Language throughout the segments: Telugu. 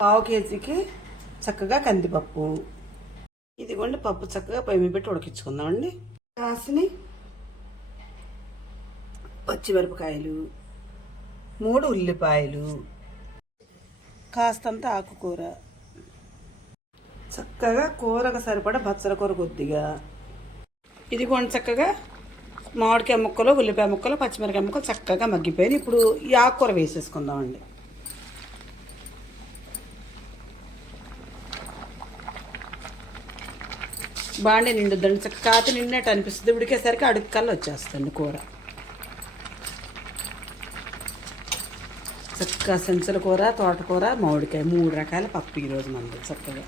పావు కేజీకి చక్కగా కందిపప్పు. ఇదిగోండి పప్పు చక్కగా పొయ్యి మీద పెట్టి ఉడికించుకుందామండి. కాసిని పచ్చిమిరపకాయలు మూడు ఉల్లిపాయలు కాస్తంత ఆకుకూర. చక్కగా కూరకు సరిపడా బచ్చల కూర కొద్దిగా. ఇదిగోండి చక్కగా మామిడికాయ ముక్కలు ఉల్లిపాయ ముక్కలు పచ్చిమిరకాయ ముక్కలు చక్కగా మగ్గిపోయాయి ఇప్పుడు ఈ ఆకుకూర వేసేసుకుందామండి. బాండి నిండుద్దండి. చక్క కాతి నిండినట్టు అనిపిస్తుంది. ఉడికేసరికి అడుక్కల్లా వచ్చేస్తుంది కూర. చక్కగా సెంచల కూర తోటకూర మామిడికాయ మూడు రకాల పప్పు ఈరోజు మనది చక్కగా.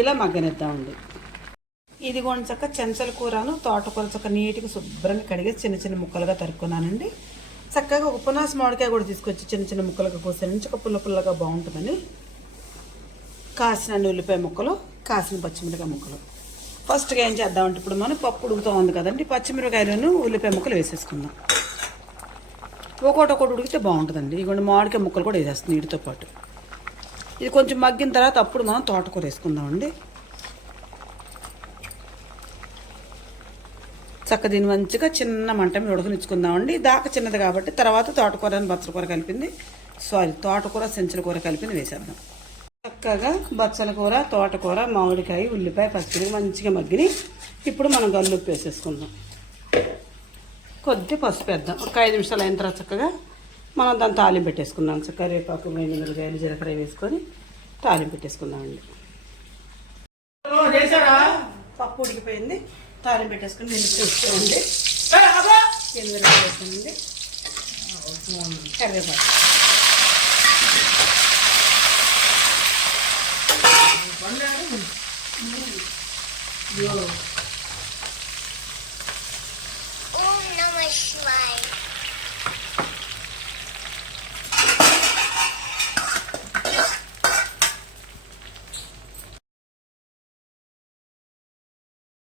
ఇలా మగ్గనిద్దామండి. ఇది కూడా చక్క చెంచల కూరను తోటకూర చక్క నీట్గా శుభ్రంగా కడిగి చిన్న చిన్న ముక్కలుగా తరుక్కున్నానండి. చక్కగా ఒక పునాస మామిడికాయ కూడా తీసుకొచ్చి చిన్న చిన్న ముక్కలుగా కోసాను. చక్క పుల్ల పుల్లగా బాగుంటుందని. కాసిన ఉల్లిపాయ ముక్కలు కాసిన పచ్చిమిరకాయ ముక్కలు. ఫస్ట్గా ఏం చేద్దామంటే ఇప్పుడు మనం పప్పు ఉడుకుతూ ఉంది కదండి పచ్చిమిరకాయలను ఉల్లిపాయ ముక్కలు వేసేసుకుందాం. ఒకటి ఒకటి ఉడికితే బాగుంటుందండి. ఇదిగోండి మామిడికాయ ముక్కలు కూడా వేసేస్తుంది వీటితో పాటు. ఇది కొంచెం మగ్గిన తర్వాత అప్పుడు మనం తోటకూర వేసుకుందామండి. చక్క దీన్ని మంచిగా చిన్న మంట మీద ఉడకనిచ్చుకుందామండి. దాకా చిన్నది కాబట్టి తర్వాత తోటకూర అని బచ్చల కూర కలిపింది సారీ తోటకూర సెంచుల కూర కలిపింది వేసేద్దాం. చక్కగా బచ్చల కూర తోటకూర మామిడికాయ ఉల్లిపాయ పచ్చిమిరపకాయ మంచిగా మగ్గిని ఇప్పుడు మనం గల్లుప్పు వేసేసుకుందాం. కొద్ది పసుపు వేద్దాం. ఒక ఐదు నిమిషాలు అయిన తర్వాత చక్కగా మనం దాన్ని తాలింపు పెట్టేసుకుందాం. చక్కగా రేపాకు మిరపకాయలు జీలకర్ర వేసుకొని తాలింపు పెట్టేసుకుందామండి. పప్పు ఉడికిపోయింది. తాలింపు పెట్టేసుకుని వేసుకోండి కరివేపాకు. Yo.